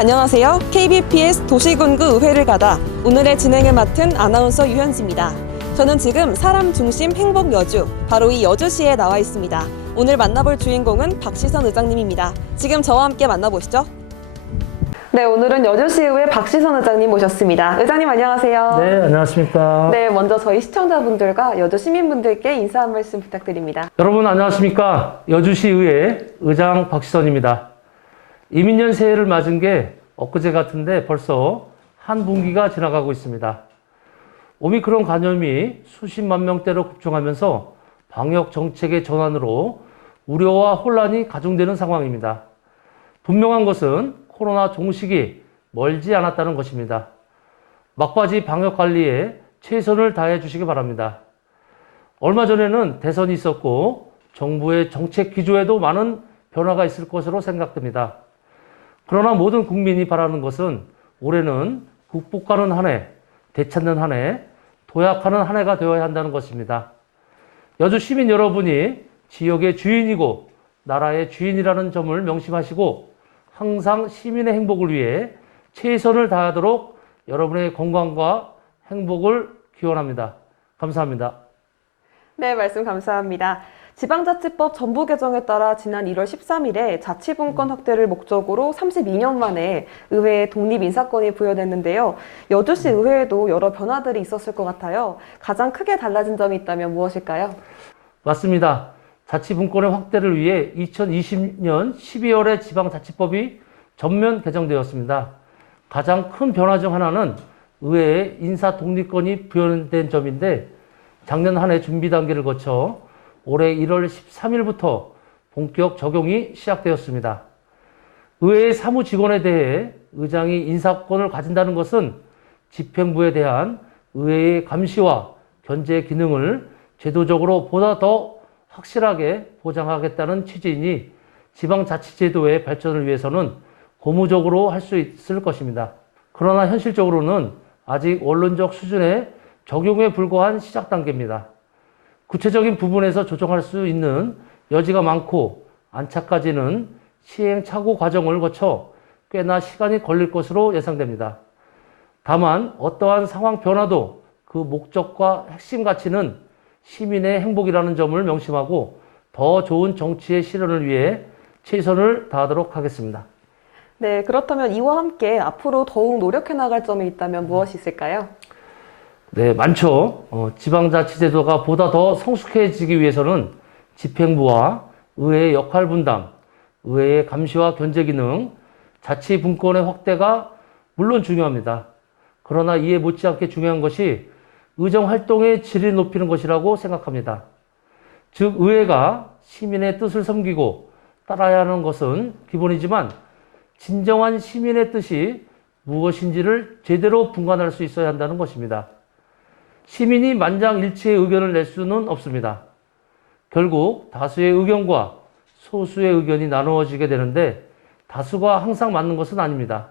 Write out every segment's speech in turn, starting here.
안녕하세요. KBPS 도시군구 의회를 가다 오늘의 진행을 맡은 아나운서 유현지입니다. 저는 지금 사람 중심 행복 여주 바로 이 여주시에 나와 있습니다. 오늘 만나볼 주인공은 박시선 의장님입니다. 지금 저와 함께 만나보시죠. 네, 오늘은 여주시의회 박시선 의장님 모셨습니다. 의장님 안녕하세요. 네, 안녕하십니까. 네, 먼저 저희 시청자분들과 여주 시민분들께 인사 한 말씀 부탁드립니다. 여러분 안녕하십니까. 여주시의회 의장 박시선입니다. 이민년 새해를 맞은 게 엊그제 같은데 벌써 한 분기가 지나가고 있습니다. 오미크론 감염이 수십만 명대로 급증하면서 방역 정책의 전환으로 우려와 혼란이 가중되는 상황입니다. 분명한 것은 코로나 종식이 멀지 않았다는 것입니다. 막바지 방역 관리에 최선을 다해 주시기 바랍니다. 얼마 전에는 대선이 있었고 정부의 정책 기조에도 많은 변화가 있을 것으로 생각됩니다. 그러나 모든 국민이 바라는 것은 올해는 극복하는 한 해, 되찾는 한 해, 도약하는 한 해가 되어야 한다는 것입니다. 여주 시민 여러분이 지역의 주인이고 나라의 주인이라는 점을 명심하시고 항상 시민의 행복을 위해 최선을 다하도록 여러분의 건강과 행복을 기원합니다. 감사합니다. 네, 말씀 감사합니다. 지방자치법 전부 개정에 따라 지난 1월 13일에 자치분권 확대를 목적으로 32년 만에 의회에 독립 인사권이 부여됐는데요. 여주시 의회에도 여러 변화들이 있었을 것 같아요. 가장 크게 달라진 점이 있다면 무엇일까요? 맞습니다. 자치분권의 확대를 위해 2020년 12월에 지방자치법이 전면 개정되었습니다. 가장 큰 변화 중 하나는 의회에 인사 독립권이 부여된 점인데 작년 한 해 준비 단계를 거쳐 올해 1월 13일부터 본격 적용이 시작되었습니다. 의회의 사무 직원에 대해 의장이 인사권을 가진다는 것은 집행부에 대한 의회의 감시와 견제 기능을 제도적으로 보다 더 확실하게 보장하겠다는 취지이니 지방자치제도의 발전을 위해서는 고무적으로 할 수 있을 것입니다. 그러나 현실적으로는 아직 원론적 수준의 적용에 불과한 시작 단계입니다. 구체적인 부분에서 조정할 수 있는 여지가 많고 안착까지는 시행착오 과정을 거쳐 꽤나 시간이 걸릴 것으로 예상됩니다. 다만 어떠한 상황 변화도 그 목적과 핵심 가치는 시민의 행복이라는 점을 명심하고 더 좋은 정치의 실현을 위해 최선을 다하도록 하겠습니다. 네, 그렇다면 이와 함께 앞으로 더욱 노력해 나갈 점이 있다면 무엇이 있을까요? 네, 많죠. 어, 지방자치제도가 보다 더 성숙해지기 위해서는 집행부와 의회의 역할 분담, 의회의 감시와 견제 기능, 자치 분권의 확대가 물론 중요합니다. 그러나 이에 못지않게 중요한 것이 의정 활동의 질을 높이는 것이라고 생각합니다. 즉, 의회가 시민의 뜻을 섬기고 따라야 하는 것은 기본이지만 진정한 시민의 뜻이 무엇인지를 제대로 분간할 수 있어야 한다는 것입니다. 시민이 만장일치의 의견을 낼 수는 없습니다. 결국 다수의 의견과 소수의 의견이 나누어지게 되는데 다수가 항상 맞는 것은 아닙니다.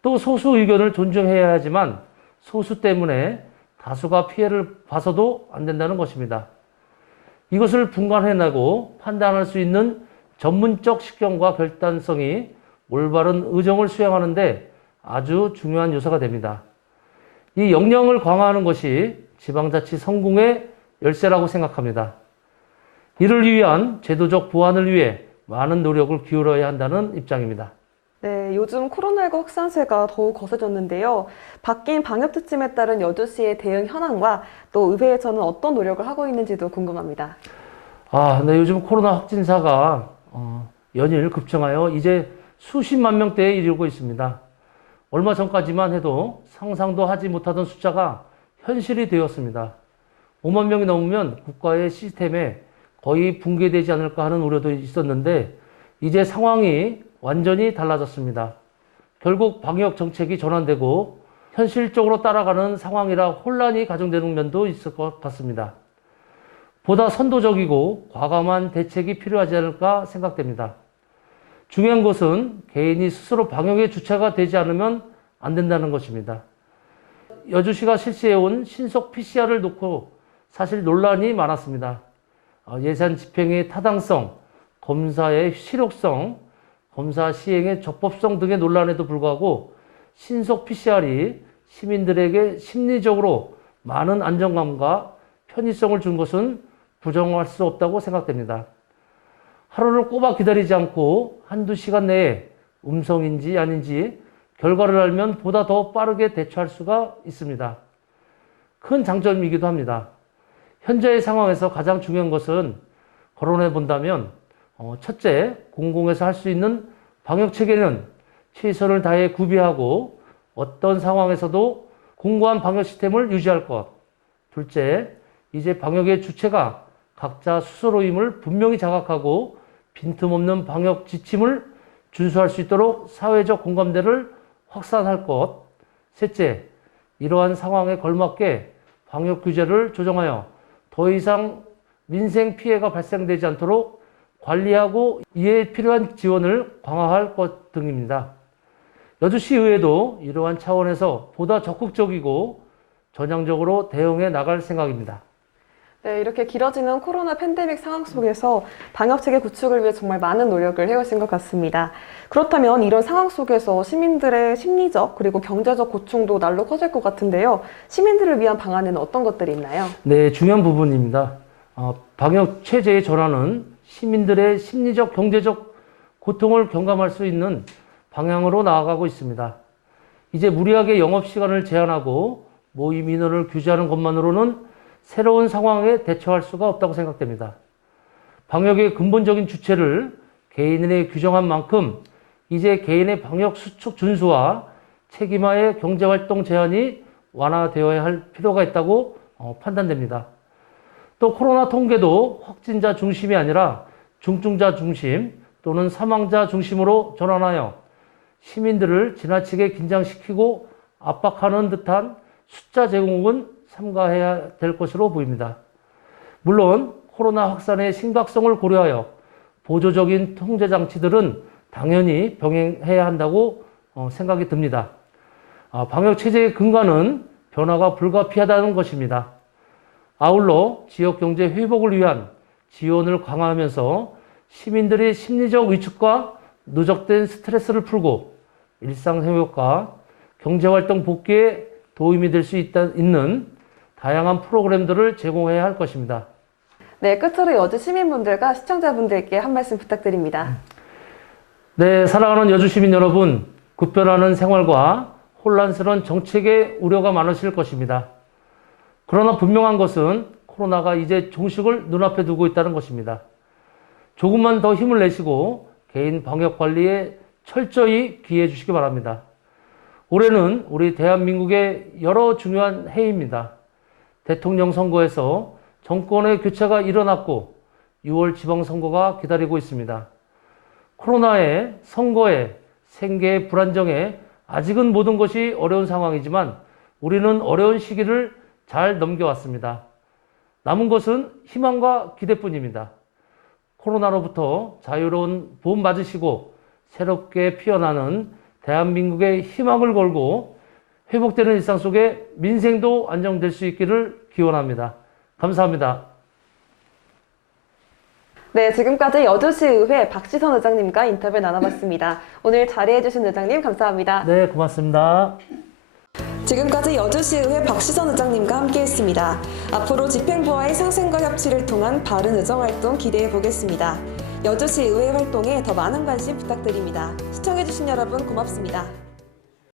또 소수 의견을 존중해야 하지만 소수 때문에 다수가 피해를 봐서도 안 된다는 것입니다. 이것을 분간해내고 판단할 수 있는 전문적 식견과 결단성이 올바른 의정을 수행하는데 아주 중요한 요소가 됩니다. 이 역량을 강화하는 것이 지방자치 성공의 열쇠라고 생각합니다. 이를 위한 제도적 보완을 위해 많은 노력을 기울여야 한다는 입장입니다. 네, 요즘 코로나19 확산세가 더욱 거세졌는데요. 바뀐 방역 지침에 따른 여주시의 대응 현황과 또 의회에서는 어떤 노력을 하고 있는지도 궁금합니다. 아, 근데 요즘 코로나 확진자가 어, 연일 급증하여 이제 수십만 명대에 이르고 있습니다. 얼마 전까지만 해도 상상도 하지 못하던 숫자가 현실이 되었습니다. 5만 명이 넘으면 국가의 시스템에 거의 붕괴되지 않을까 하는 우려도 있었는데 이제 상황이 완전히 달라졌습니다. 결국 방역 정책이 전환되고 현실적으로 따라가는 상황이라 혼란이 가중되는 면도 있을 것 같습니다. 보다 선도적이고 과감한 대책이 필요하지 않을까 생각됩니다. 중요한 것은 개인이 스스로 방역의 주체가 되지 않으면 안 된다는 것입니다. 여주시가 실시해온 신속 PCR을 놓고 사실 논란이 많았습니다. 어, 예산 집행의 타당성, 검사의 실효성, 검사 시행의 적법성 등의 논란에도 불구하고 신속 PCR이 시민들에게 심리적으로 많은 안정감과 편의성을 준 것은 부정할 수 없다고 생각됩니다. 하루를 꼬박 기다리지 않고 한두 시간 내에 음성인지 아닌지 결과를 알면 보다 더 빠르게 대처할 수가 있습니다. 큰 장점이기도 합니다. 현재의 상황에서 가장 중요한 것은 거론해 본다면 어, 첫째, 공공에서 할 수 있는 방역 체계는 최선을 다해 구비하고 어떤 상황에서도 공고한 방역 시스템을 유지할 것. 둘째, 이제 방역의 주체가 각자 스스로임을 분명히 자각하고 빈틈없는 방역 지침을 준수할 수 있도록 사회적 공감대를 확산할 것. 셋째, 이러한 상황에 걸맞게 방역 규제를 조정하여 더 이상 민생 피해가 발생되지 않도록 관리하고 이에 필요한 지원을 강화할 것 등입니다. 여주시 의회도 이러한 차원에서 보다 적극적이고 전향적으로 대응해 나갈 생각입니다. 네, 이렇게 길어지는 코로나 팬데믹 상황 속에서 방역 체계 구축을 위해 정말 많은 노력을 해오신 것 같습니다. 그렇다면 이런 상황 속에서 시민들의 심리적 그리고 경제적 고충도 날로 커질 것 같은데요. 시민들을 위한 방안에는 어떤 것들이 있나요? 네, 중요한 부분입니다. 어, 방역 체제의 전환은 시민들의 심리적, 경제적 고통을 경감할 수 있는 방향으로 나아가고 있습니다. 이제 무리하게 영업 시간을 제한하고 모임 인원을 규제하는 것만으로는 새로운 상황에 대처할 수가 없다고 생각됩니다. 방역의 근본적인 주체를 개인에 규정한 만큼 이제 개인의 방역 수축 준수와 책임화의 경제활동 제한이 완화되어야 할 필요가 있다고 어, 판단됩니다. 또 코로나 통계도 확진자 중심이 아니라 중증자 중심 또는 사망자 중심으로 전환하여 시민들을 지나치게 긴장시키고 압박하는 듯한 숫자 제공은 삼가해야 될 것으로 보입니다. 물론 코로나 확산의 심각성을 고려하여 보조적인 통제 장치들은 당연히 병행해야 한다고 어, 생각이 듭니다. 아, 방역 체제의 근간은 변화가 불가피하다는 것입니다. 아울러 지역 경제 회복을 위한 지원을 강화하면서 시민들의 심리적 위축과 누적된 스트레스를 풀고 일상 회복과 경제 활동 복귀에 도움이 될 수 있는 다양한 프로그램들을 제공해야 할 것입니다. 네, 끝으로 여주 시민분들과 시청자분들께 한 말씀 부탁드립니다. 네, 사랑하는 여주 시민 여러분, 급변하는 생활과 혼란스러운 정책에 우려가 많으실 것입니다. 그러나 분명한 것은 코로나가 이제 종식을 눈앞에 두고 있다는 것입니다. 조금만 더 힘을 내시고 개인 방역 관리에 철저히 기해 주시기 바랍니다. 올해는 우리 대한민국의 여러 중요한 해입니다. 대통령 선거에서 정권의 교체가 일어났고 6월 지방선거가 기다리고 있습니다. 코로나에 선거에 생계의 불안정에 아직은 모든 것이 어려운 상황이지만 우리는 어려운 시기를 잘 넘겨왔습니다. 남은 것은 희망과 기대뿐입니다. 코로나로부터 자유로운 봄 맞으시고 새롭게 피어나는 대한민국의 희망을 걸고 회복되는 일상 속에 민생도 안정될 수 있기를 기원합니다. 감사합니다. 네, 지금까지 여주시 의회 박시선 의장님과 인터뷰 나눠봤습니다. 오늘 자리해주신 의장님 감사합니다. 네, 고맙습니다. 지금까지 여주시의회 박시선 의장님과 함께했습니다. 앞으로 집행부와의 상생과 협치를 통한 바른 의정 활동 기대해 보겠습니다. 여주시의회 활동에 더 많은 관심 부탁드립니다. 시청해주신 여러분 고맙습니다.